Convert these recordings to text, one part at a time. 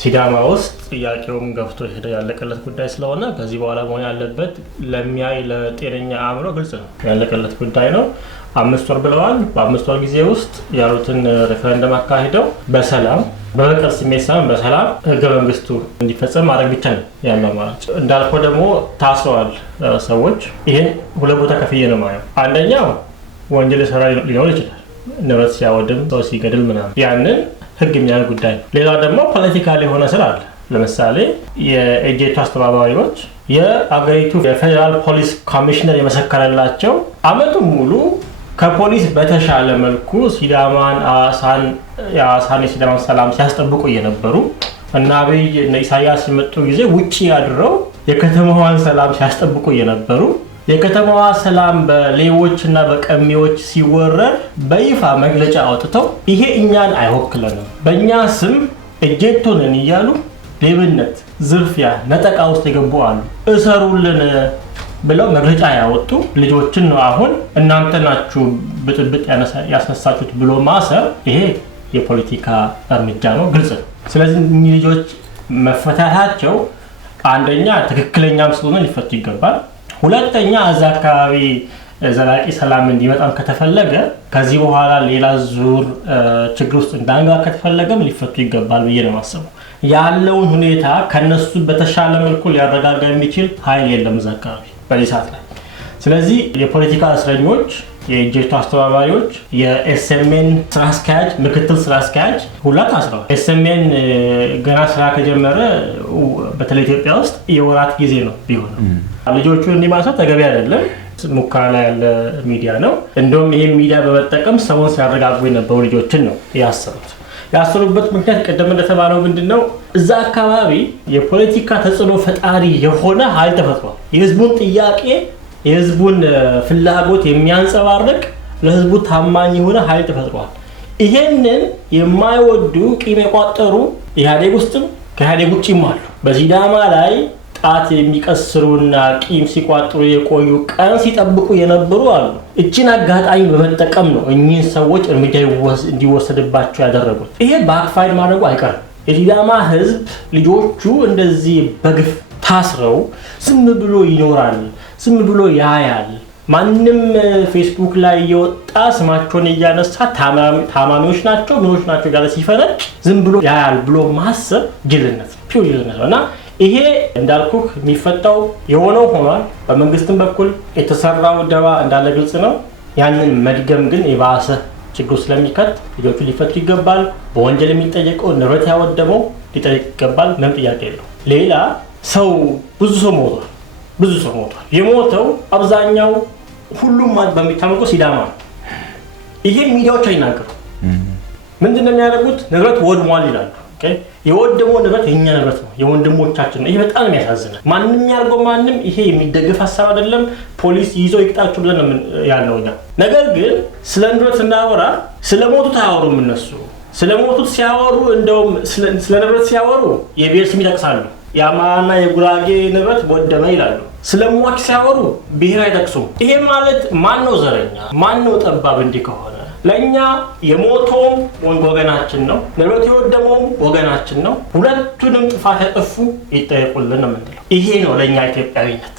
ሲዳማ ውስጥ ጥያቄውም ገፍቶ ሄደ ያለቀለት ጉዳይ ስለሆነ ከዚህ በኋላ መሆን ያለበት ለሚያይ ለጤነኛ አእምሮ ግልጽ ነው ያለቀለት ጉዳይ ነው 5 ወር ብለዋል በ5 ወር ጊዜ ውስጥ ያሉትን ሬፈረንደም አካሂደው በሰላም በበቀል ስሜት ሳይሆን በሰላም ህገ መንግስቱ እንዲፈጸም ማድረግ ብቻ ነው ያለው ማለት እንዳልከው ደግሞ ታስረዋል ሰዎች ይሄን ሁለት ቦታ ከፍዬ ነው ማለት አንደኛው ወንጀል ሰራ ሊሆን ይችላል ንብረት ሲያወድም ሰው ሲገድል ምናምን ያንን ህግ የሚያል ጉዳይ ነው ሌላው ደግሞ ፖለቲካሊ ሆነ ስራ አለ ለምሳሌ የኤጄቶ አስተባባሪዎች የአገሪቱ የፌደራል ፖሊስ ኮሚሽነር የመሰከረላቸው አመቱ ሙሉ ከፖሊስ በተሻለ መልኩ ሲዳማን አሳን ሲዳማን ሰላም ሲያስጠብቁ የነበሩ እና አብይ ኢሳያስ ሲመጡ ጊዜ ውጪ ያድረው የከተማዋን ሰላም ሲያስጠብቁ የነበሩ የከተማዋ ሰላም በሌቦችና በቀሚዎች ሲወረር በይፋ መግለጫ አውጥተው ይሄ እኛን አይወክለንም በእኛ ስም ኤጄቶንን ይያሉ ሌብነት ዝርፊያ ነጠቃ ውስጥ የገቡ አሉ እሰሩልን ብለው መግለጫ ያወጡ ልጆችን ነው አሁን እናንተ ናችሁ ብጥብጥ ያስነሳችሁት ብሎ ማሰር ይሄ የፖለቲካ እርምጃ ነው ግልጽ ስለዚህ ልጆች መፈታታቸው አንደኛ ትክክለኛም ስለሆነ ሊፈቱ ይገባል ሁለተኛ አዛካሪ ዘላቂ ሰላም እንዲመጣም ከተፈለገ ከዚህ በኋላ ሌላ ዙር ችግር ውስጥ እንዳንገባ ከተፈለገም ሊፈቱ ይገባል ብዬ ነው ማሰበው ያለውን ሁኔታ ከነሱ በተሻለ መልኩ ሊያረጋጋ የሚችል ኃይል የለም ዘካሪ በዚህ ሰዓት ላይ ስለዚህ የፖለቲካ እስረኞች የኤጄቶ አስተባባሪዎች የኤስኤምኤን ስራ አስኪያጅ ምክትል ስራ አስኪያጅ ሁለት አስረዋል ኤስኤምኤን ገና ስራ ከጀመረ በተለይ ኢትዮጵያ ውስጥ የወራት ጊዜ ነው ቢሆን ልጆቹ እንዲማሰብ ተገቢ አይደለም ሙከራ ላይ ያለ ሚዲያ ነው እንደውም ይሄ ሚዲያ በመጠቀም ሰውን ሲያረጋጉ የነበሩ ልጆችን ነው ያሰሩበት ምክንያት ቀደም እንደተባለው ምንድነው እዛ አካባቢ የፖለቲካ ተጽዕኖ ፈጣሪ የሆነ ኃይል ተፈጥሯል የህዝቡን ጥያቄ የህዝቡን ፍላጎት የሚያንጸባርቅ ለህዝቡ ታማኝ የሆነ ኃይል ተፈጥሯል ይሄንን የማይወዱ ቂም የቋጠሩ ኢህአዴግ ውስጥም ከኢህአዴግ ውጭም አሉ በሲዳማ ላይ ጣት የሚቀስሩና ቂም ሲቋጥሩ የቆዩ ቀን ሲጠብቁ የነበሩ አሉ እቺን አጋጣሚ በመጠቀም ነው እኚህ ሰዎች እርምጃ እንዲወሰድባቸው ያደረጉት ይሄ ባክፋይር ማድረጉ አይቀርም የሲዳማ ህዝብ ልጆቹ እንደዚህ በግፍ ታስረው ዝም ብሎ ይኖራል ዝም ብሎ ያያል ማንንም ፌስቡክ ላይ የወጣ ስማቸውን ያነሳ ታማሚዎች ናቸው ምኖች ናቸው ጋር ሲፈረድ ዝም ብሎ ያያል ብሎ ማሰብ ጅልነት ፒው ጅልነት ነውና ይሄ እንዳልኩክ የሚፈታው የሆነው ሆኗል በመንግስትም በኩል የተሰራው ደባ እንዳለ ግልጽ ነው ያንን መድገም ግን የባሰ ችግር ስለሚከት ልጆቹ ሊፈቱ ይገባል በወንጀል የሚጠየቀው ንብረት ያወደመው ሊጠየቅ ይገባል ምንም ጥያቄ የለው ሌላ ሰው ብዙ ሰው ሞቷል የሞተው አብዛኛው ሁሉም በሚታመቀው ሲዳማ ይሄ ሚዲያዎች አይናገሩ ምንድነው የሚያደርጉት ንብረት ወድሟል ይላሉ የወደመው ንብረት የኛ ንብረት ነው የወንድሞቻችን ነው ይሄ በጣም የሚያሳዝናል ማንንም ያርገው ማንንም ይሄ የሚደገፍ ሐሳብ አይደለም ፖሊስ ይዞ ይቅጣቸው ብለን ያለውኛ ነገር ግን ስለ ንብረት እንዳወራ ስለሞቱት አያወሩም እነሱ ስለሞቱት ሲያወሩ እንደውም ስለ ንብረት ሲያወሩ የብሔር ስም ይጠቅሳሉ ያማና የጉራጌ ንብረት ወደመ ይላሉ ስለሟች ሲያወሩ ብሔር አይጠቅሱም ይሄ ማለት ማን ነው ዘረኛ ማን ነው ጠባብ እንዲህ ከሆነ ለኛ የሞተውም ወገናችን ነው ንብረት የወደመውም ወገናችን ነው ሁለቱንም ጥፋት ያጠፉ ይጠየቁልን ነው የምንለው ይሄ ነው ለኛ ኢትዮጵያዊነት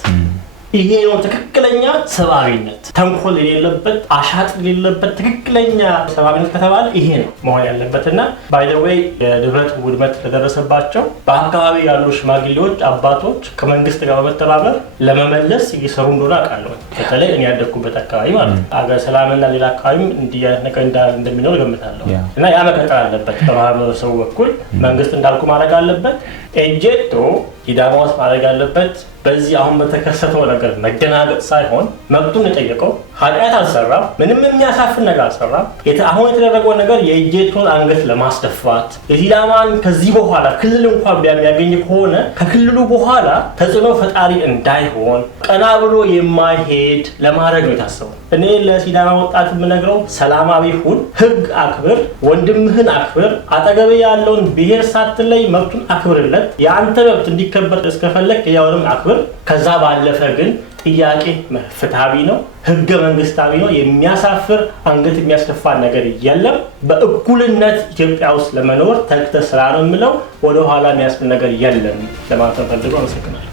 ይሄ ነው ትክክለኛ ሰባዊነት ተንኮል የሌለበት አሻጥር የሌለበት ትክክለኛ ሰባዊነት ከተባለ ይሄ ነው መሆን ያለበትና ባይ ዘ ዌይ የንብረት ውድመት ለደረሰባቸው በአካባቢ ያሉ ሽማግሌዎች አባቶች ከመንግስት ጋር በመተባበር ለመመለስ እየሰሩ እንደሆነ አውቃለሁ በተለይ እኔ ያደኩበት አካባቢ ማለት ነው አገር ሰላምና ሌላ አካባቢም እንዲያነቀ እንደሚኖር ገምታለሁ እና ያ መቀጠል አለበት በማህበረሰቡ በኩል መንግስት እንዳልኩ ማድረግ አለበት ኤጄቶ ሲዳማው ማድረግ አለበት በዚህ አሁን በተከሰተው ነገር መደናገጥ ሳይሆን መብቱን የጠየቀው ኃጢአት አልሰራም ምንም የሚያሳፍን ነገር አልሰራም አሁን የተደረገው ነገር የኤጄቶን አንገት ለማስደፋት የሲዳማን ከዚህ በኋላ ክልል እንኳን ቢያገኝ ከሆነ ከክልሉ በኋላ ተጽዕኖ ፈጣሪ እንዳይሆን ቀና ብሎ የማይሄድ ለማድረግ ነው የታሰበው እኔ ለሲዳማ ወጣት የምነግረው ሰላማዊ ሁን ህግ አክብር ወንድምህን አክብር አጠገብ ያለውን ብሔር ሳትለይ መብቱን አክብርለት ያንተ መብት እንዲከበር እስከፈለክ ያውንም አክብር ከዛ ባለፈ ግን ጥያቄ ፍትሃዊ ነው ህገ መንግስታዊ ነው የሚያሳፍር አንገት የሚያስደፋ ነገር የለም በእኩልነት ኢትዮጵያ ውስጥ ለመኖር ተክተ ስራ ነው ምለው ወደ ኋላ የሚያስብል ነገር የለም ለማለት ፈልጎ አመሰግናለሁ